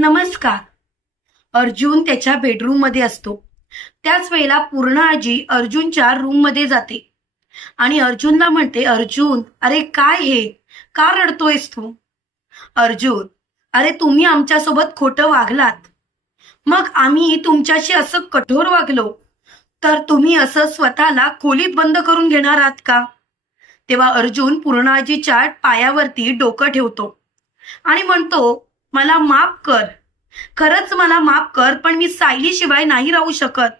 नमस्कार. अर्जुन त्याच्या बेडरूममध्ये असतो. त्याच वेळेला पूर्ण आजी अर्जुनच्या रूममध्ये जाते. आणि अर्जुनला म्हणते अर्जुन अरे काय हे? का रडतोयस तू? अर्जुन अरे तुम्ही आमच्यासोबत खोटं वागलात. मग आम्ही तुमच्याशी असं कठोर वागलो. तर तुम्ही असं स्वतःला खोलीत बंद करून घेणार आहात का? तेव्हा अर्जुन पूर्णाजीच्या पायावरती डोकं ठेवतो आणि म्हणतो मला माफ कर. खरंच मला माफ कर पण मी सायली शिवाय नाही राहू शकत.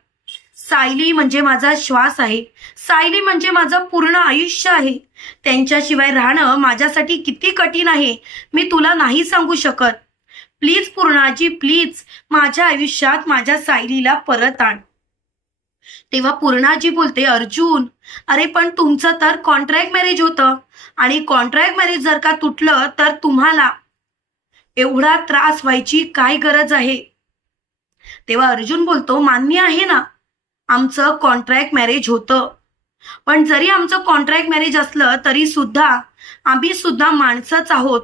सायली म्हणजे माझा श्वास आहे. सायली म्हणजे माझं पूर्ण आयुष्य आहे. त्यांच्याशिवाय राहणं माझ्यासाठी किती कठीण आहे मी तुला नाही सांगू शकत. प्लीज पूर्णाजी प्लीज माझ्या आयुष्यात माझ्या सायलीला परत आण. तेव्हा पूर्णाजी बोलते अर्जुन अरे पण तुमचं तर कॉन्ट्रॅक्ट मॅरेज होतं. आणि कॉन्ट्रॅक्ट मॅरेज जर का तुटलं तर तुम्हाला एवढा त्रास व्हायची काय गरज आहे? तेव्हा अर्जुन बोलतो मान्य आहे ना आमचं कॉन्ट्रॅक्ट मॅरेज होतं. पण जरी आमचं कॉन्ट्रॅक्ट मॅरेज असलं तरी सुद्धा आम्ही सुद्धा माणसंच आहोत.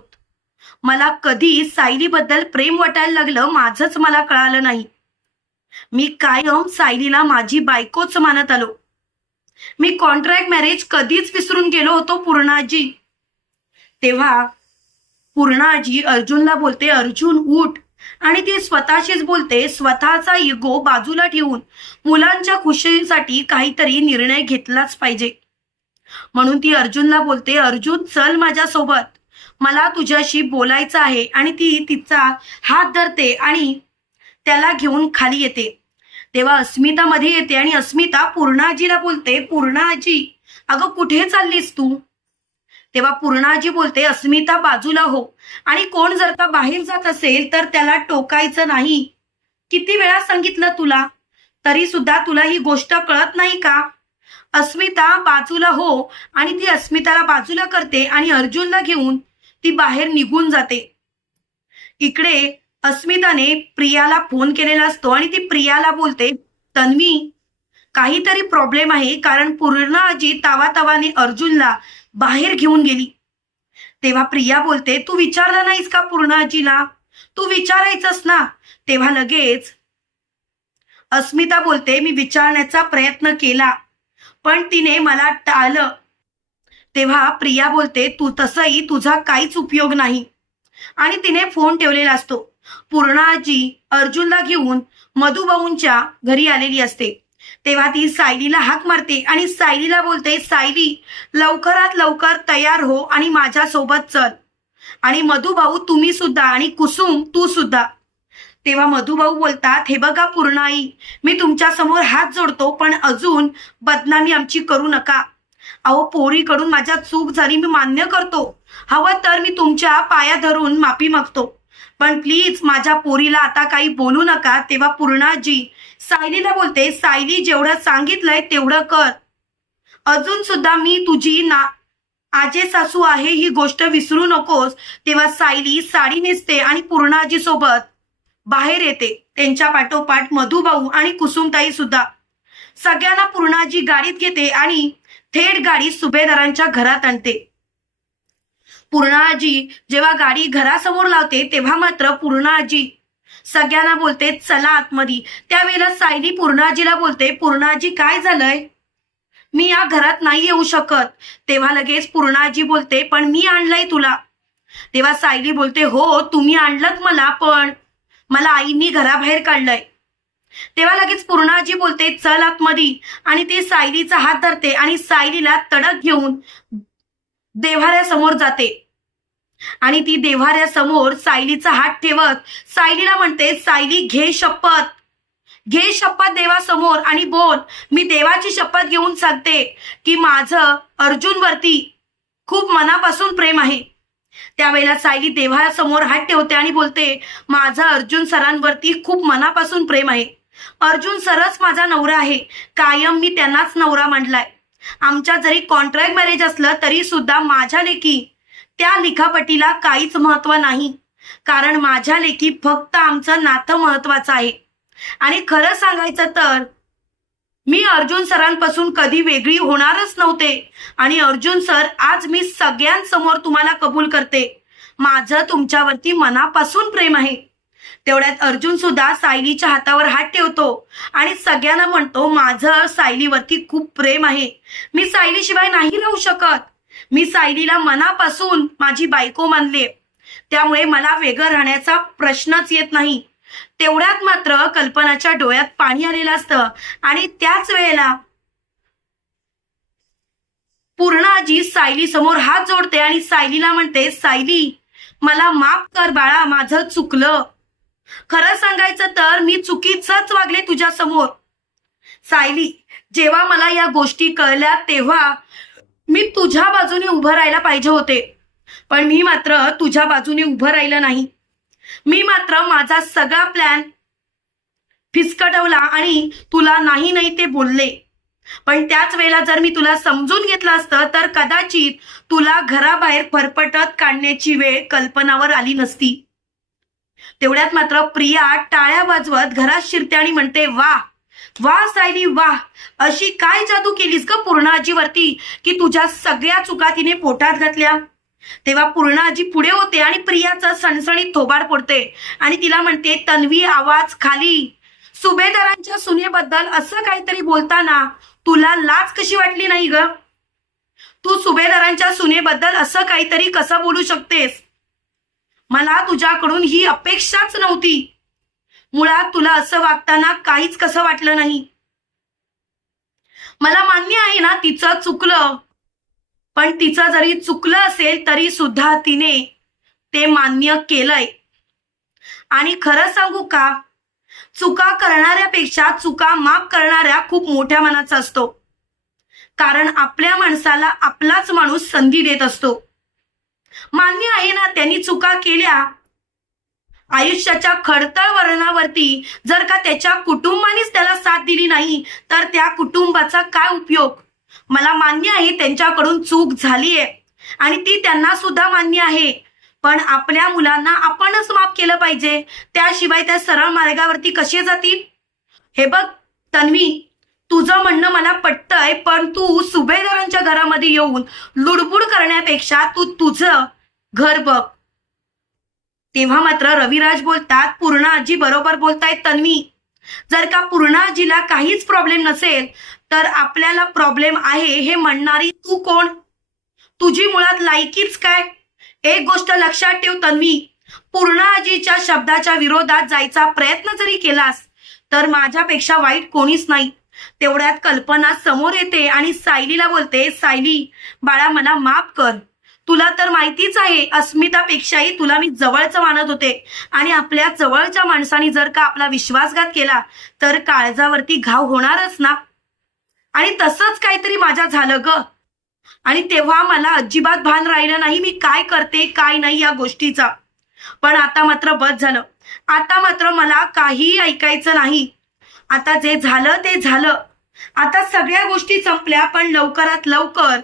मला कधी सायलीबद्दल प्रेम वाटायला लागलं माझंच मला कळालं नाही. मी कायम सायलीला माझी बायकोच मानत आलो. मी कॉन्ट्रॅक्ट मॅरेज कधीच विसरून गेलो होतो पूर्णाजी. तेव्हा पूर्णाजी अर्जुनला बोलते अर्जुन उठ. आणि ती स्वतःशीच बोलते स्वतःचा इगो बाजूला ठेवून मुलांच्या खुशीसाठी काहीतरी निर्णय घेतलाच पाहिजे. म्हणून ती अर्जुनला बोलते अर्जुन चल माझ्यासोबत. मला तुझ्याशी बोलायचं आहे. आणि ती तिचा हात धरते आणि त्याला घेऊन खाली येते. तेव्हा अस्मिता मध्ये येते आणि अस्मिता पूर्णाजीला बोलते पूर्णाजी अगं कुठे चाललीस तू? तेव्हा पूर्णाजी बोलते अस्मिता बाजूला हो. आणि कोण जर का बाहेर जात असेल तर त्याला टोकायचं नाही. किती वेळा सांगितलं तुला? तरी सुद्धा तुला ही गोष्ट कळत नाही का? अस्मिता बाजूला हो आणि ती अस्मिताला बाजूला करते आणि अर्जुनला घेऊन ती बाहेर निघून जाते. इकडे अस्मिताने प्रियाला फोन केलेला असतो आणि ती प्रियाला बोलते तन्वी काहीतरी प्रॉब्लेम आहे कारण पूर्ण आजी तावातावाने अर्जुनला बाहेर घेऊन गेली. तेव्हा प्रिया बोलते तू विचारलं नाहीस का पूर्ण आजीला? तू विचारायचंस ना? तेव्हा लगेच अस्मिता बोलते मी विचारण्याचा प्रयत्न केला पण तिने मला टाळलं. तेव्हा प्रिया बोलते तू तसंही तुझा काहीच उपयोग नाही. आणि तिने फोन ठेवलेला असतो. पूर्ण आजी अर्जुनला घेऊन मधुबाऊंच्या घरी आलेली असते. तेव्हा ती सायलीला हाक मारते आणि सायलीला बोलते सायली लवकरात लवकर तयार हो आणि माझ्या सोबत चल. आणि मधुभाऊ तुम्ही सुद्धा आणि कुसुम तू सुद्धा. तेव्हा मधुभाऊ बोलतात हे बघा पूर्णाई मी तुमच्यासमोर हात जोडतो पण अजून बदनामी आमची करू नका. अहो पोरीकडून माझ्या चूक झाली मी मान्य करतो. हवं तर मी तुमच्या पाया धरून माफी मागतो. पण प्लीज माझ्या पोरीला आता काही बोलू नका तेव्हा पूर्णाजी सायलीला बोलते सायली जेवढं सांगितलंय तेवढं कर. अजून सुद्धा मी तुझी ना आजे सासू आहे ही गोष्ट विसरू नकोस. तेव्हा सायली साडी नेसते आणि पूर्णाजी सोबत बाहेर येते. त्यांच्या पाठोपाठ मधुभाऊ आणि कुसुमताई सुद्धा. सगळ्यांना पूर्णाजी गाडीत घेते आणि थेट गाडी सुभेदारांच्या घरात आणते. पूर्णाजी जेव्हा गाडी घरासमोर लावते तेव्हा मात्र पूर्णाजी सगळ्यांना बोलते चला आतमध्ये. त्यावेळेला सायली पूर्णाजीला बोलते पूर्णाजी काय झालंय? मी या घरात नाही येऊ शकत. तेव्हा लगेच पूर्णाजी बोलते पण मी आणलंय तुला. तेव्हा सायली बोलते हो तुम्ही आणलत मला पण मला आईनी घराबाहेर काढलंय. तेव्हा लगेच पूर्णाजी बोलते चल आतमध्ये. आणि ती सायलीचा हात धरते आणि सायलीला तडक घेऊन देव्हाऱ्यासमोर जाते. आणि ती देव्हाऱ्यासमोर सायलीचा हात ठेवत सायलीला म्हणते सायली घे शपथ. घे शपथ देवासमोर आणि बोल. मी देवाची शपथ घेऊन सांगते की माझं अर्जुनवरती खूप मनापासून प्रेम आहे. त्यावेळेला सायली देवासमोर हात ठेवते आणि बोलते माझं अर्जुन सरांवरती खूप मनापासून प्रेम आहे. अर्जुन सरच माझा नवरा आहे. कायम मी त्यांनाच नवरा मांडलाय. आमच्या जरी कॉन्ट्रॅक्ट मॅरेज असलं तरी सुद्धा माझ्या लेखी त्या लिखापटीला काहीच महत्त्व नाही. कारण माझ्या लेखी फक्त आमचं नातं महत्वाचं आहे. आणि खरं सांगायचं तर मी अर्जुन सरांपासून कधी वेगळी होणारच नव्हते. आणि अर्जुन सर आज मी सगळ्यांसमोर तुम्हाला कबूल करते. माझं तुमच्यावरती मनापासून प्रेम आहे. तेवढ्यात अर्जुन सुद्धा सायलीच्या हातावर हात ठेवतो आणि सगळ्यांना म्हणतो माझं सायलीवरती खूप प्रेम आहे. मी सायलीशिवाय नाही राहू शकत. मी सायलीला मनापासून माझी बायको मानले. त्यामुळे मला वेगळं राहण्याचा प्रश्नच येत नाही. तेवढ्यात मात्र कल्पनाच्या डोळ्यात पाणी आलेलं असतं आणि त्याच वेळेला पूर्णाजी सायली समोर हात जोडते आणि सायलीला म्हणते सायली मला माफ कर बाळा माझं चुकलं. खरं सांगायचं तर मी चुकीचंच वागले तुझ्या समोर सायली जेव्हा मला या गोष्टी कळल्या तेव्हा मी तुझ्या बाजूने उभं राहायला पाहिजे होते. पण मी मात्र तुझ्या बाजूने उभं राहिलं नाही. मी मात्र माझा सगळा प्लॅन फिसकटवला आणि तुला नाही नाही ते बोलले. पण त्याच वेळेला जर मी तुला समजून घेतलं असतं तर कदाचित तुला घराबाहेर फरफटत काढण्याची वेळ कल्पनावर आली नसती. तेवढ्यात मात्र प्रिया टाळ्या वाजवत घरात शिरते आणि म्हणते वा वा सायली वा अशी काय जादू केलीस ग पूर्ण आजीवरती की तुझ्या सगळ्या चुका तिने पोटात घातल्या? तेव्हा पूर्णाजी पुढे होते आणि प्रियाचं सणसणीत थोबाड पडते आणि तिला म्हणते तन्वी आवाज खाली. सुभेदारांच्या सुनेबद्दल असं काहीतरी बोलताना तुला लाज कशी वाटली नाही ग? तू सुभेदारांच्या सुनेबद्दल असं काहीतरी कसं बोलू शकतेस? मला तुझ्याकडून ही अपेक्षाच नव्हती. मुळात तुला असं वागताना काहीच कसं वाटलं नाही. मला मान्य आहे ना तिचं चुकलं. पण तिचं जरी चुकलं असेल तरी सुद्धा तिने ते मान्य केलंय. आणि खरं सांगू का? चुका करणाऱ्यापेक्षा चुका माफ करणाऱ्या खूप मोठ्या मनाचा असतो. कारण आपल्या माणसाला आपलाच माणूस संधी देत असतो. मान्य आहे ना त्यांनी चुका केल्या. आयुष्याच्या खडतळ वर्णावरती जर का त्याच्या कुटुंबानेच त्याला साथ दिली नाही तर त्या कुटुंबाचा काय उपयोग? मला मान्य आहे त्यांच्याकडून चूक झालीये आणि ती त्यांना सुद्धा मान्य आहे. पण आपल्या मुलांना आपणच माफ केलं पाहिजे. त्याशिवाय त्या सरळ मार्गावरती कसे जातील? हे बघ तन्वी तुझं म्हणणं मला पटतंय पण तू सुभेदारांच्या घरामध्ये येऊन लुडबुड करण्यापेक्षा तू तुझं घर बघ. तेव्हा मात्र रविराज बोलतात पूर्ण आजी बरोबर बोलतायत तन्वी. जर का पूर्ण आजीला काहीच प्रॉब्लेम नसेल तर आपल्याला प्रॉब्लेम आहे हे म्हणणारी तू कोण? तुझी मुळात लायकीच काय? एक गोष्ट लक्षात ठेव तन्वी. पूर्णा आजीच्या शब्दाच्या विरोधात जायचा प्रयत्न जरी केलास तर माझ्यापेक्षा वाईट कोणीच नाही. तेवढ्यात कल्पना समोर येते आणि सायलीला बोलते सायली बाळा मला माफ कर. तुला तर माहितीच आहे अस्मितापेक्षाही तुला मी जवळचं मानत होते. आणि आपल्या जवळच्या माणसाने जर का आपला विश्वासघात केला तर काळजावरती घाव होणारच ना. आणि तसंच काहीतरी माझ्या झालं ग. आणि तेव्हा मला अजिबात भान राहिलं नाही मी काय करते काय नाही या गोष्टीचा. पण आता मात्र बस झालं. आता मात्र मला काहीही ऐकायचं नाही. आता जे झालं ते झालं. आता सगळ्या गोष्टी संपल्या पण लवकरात लवकर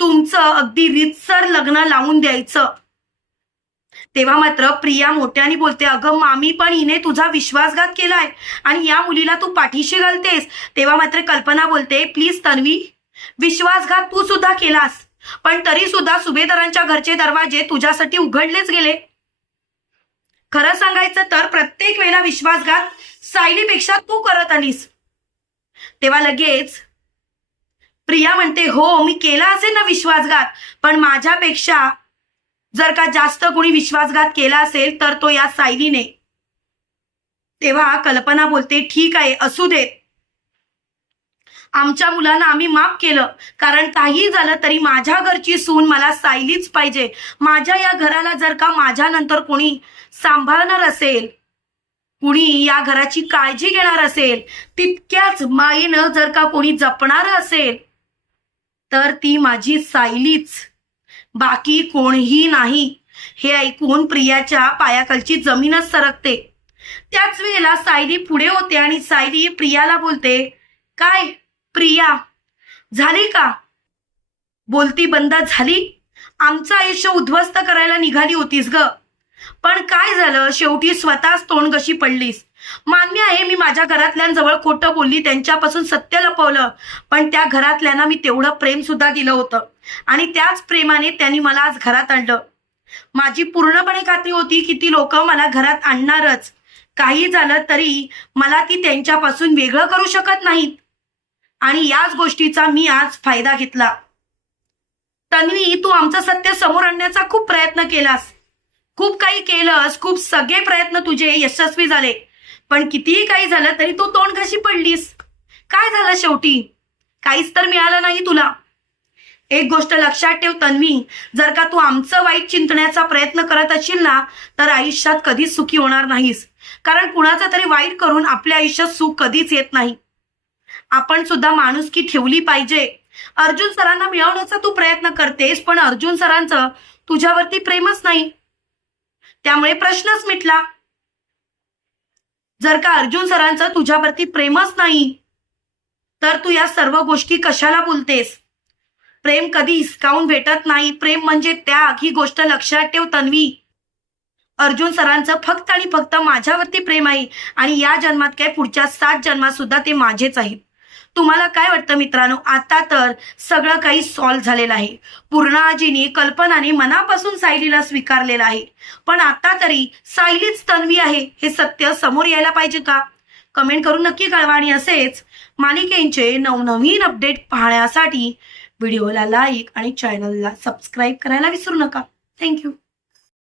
तुमचं अगदी रितसर लग्न लावून द्यायचं. तेव्हा मात्र प्रिया मोठ्याने बोलते अगं मामी पण हिने तुझा विश्वासघात केलाय आणि या मुलीला तू पाठीशी घालतेस. तेव्हा मात्र कल्पना बोलते प्लीज तन्वी विश्वासघात तू सुद्धा केलास पण तरी सुद्धा सुभेदारांच्या घरचे दरवाजे तुझ्यासाठी उघडलेच गेले. खरं सांगायचं तर प्रत्येक वेळेला विश्वासघात सायलीपेक्षा तू करत आलीस. तेव्हा लगेच प्रिया म्हणते हो मी केला असेल ना विश्वासघात पण माझ्यापेक्षा जर का जास्त कोणी विश्वासघात केला असेल तर तो या सायलीने. तेव्हा कल्पना बोलते ठीक आहे असू देत. आमच्या मुलांना आम्ही माफ केलं. कारण काही झालं तरी माझ्या घरची सून मला सायलीच पाहिजे. माझ्या या घराला जर का माझ्यानंतर कोणी सांभाळणार असेल कुणी या घराची काळजी घेणार असेल तितक्याच मायेनं जर का कोणी जपणार असेल तर ती माझी सायलीच. बाकी कोणीही नाही. हे ऐकून प्रियाच्या पायाखालची जमीनच सरकते. त्याच वेळेला सायली पुढे होते आणि सायली प्रियाला बोलते काय? प्रिया झाली का? बोलती बंद झाली. आमचं आयुष्य उद्ध्वस्त करायला निघाली होतीस ग. पण काय झालं? शेवटी स्वतःच तोंड कशी पडलीस. मान्य आहे मी माझ्या घरातल्यांजवळ खोटं बोलली त्यांच्यापासून सत्य लपवलं. पण त्या घरातल्यांना मी तेवढं प्रेम सुद्धा दिलं होतं. आणि त्याच प्रेमाने त्यांनी मला आज घरात आणलं. माझी पूर्णपणे खात्री होती की ती लोक मला घरात आणणारच. काही झालं तरी मला ती त्यांच्यापासून वेगळं करू शकत नाहीत. आणि याच गोष्टीचा मी आज फायदा घेतला. तन्वी तू आमचं सत्य समोर आणण्याचा खूप प्रयत्न केलास. खूप काही केलंस खूप सगळे प्रयत्न तुझे यशस्वी झाले. पण कितीही काही झालं तरी तू तोंड कशी पडलीस. काय झालं शेवटी? काहीच तर मिळालं नाही तुला. एक गोष्ट लक्षात ठेव तन्वी जर का तू आमचं वाईट चिंतण्याचा प्रयत्न करत असशील ना तर आयुष्यात कधीच सुखी होणार नाहीस. कारण कुणाचं तरी वाईट करून आपल्या आयुष्यात सुख कधीच येत नाही. आपण सुद्धा माणुसकी ठेवली पाहिजे. अर्जुन सरांना मिळवण्याचा तू प्रयत्न करतेस पण अर्जुन सरांचं तुझ्यावरती प्रेमच नाही. त्यामुळे प्रश्नच मिटला. जर का अर्जुन सरांचं तुझ्यावरती प्रेमच नाही तर तू या सर्व गोष्टी कशाला बोलतेस? प्रेम कधी हिसकावून भेटत नाही. प्रेम म्हणजे त्याग ही गोष्ट लक्षात ठेव तन्वी. अर्जुन सरांचं फक्त आणि फक्त माझ्यावरती प्रेम आहे आणि या जन्मात काय पुढच्या सात जन्मात सुद्धा ते माझेच आहेत तुम्हाला काय वाटतं मित्रांनो? आता तर सगळं काही सॉल्व्ह झालेलं आहे. पूर्णाजीने कल्पनाने मनापासून सायलीला स्वीकारलेलं आहे. पण आता तरी सायलीच तन्वी आहे हे सत्य समोर यायला पाहिजे का? कमेंट करून नक्की कळवा आणि असेच मालिकेंचे नवनवीन अपडेट पाहण्यासाठी व्हिडिओला लाईक आणि चॅनलला सबस्क्राईब करायला विसरू नका. थँक्यू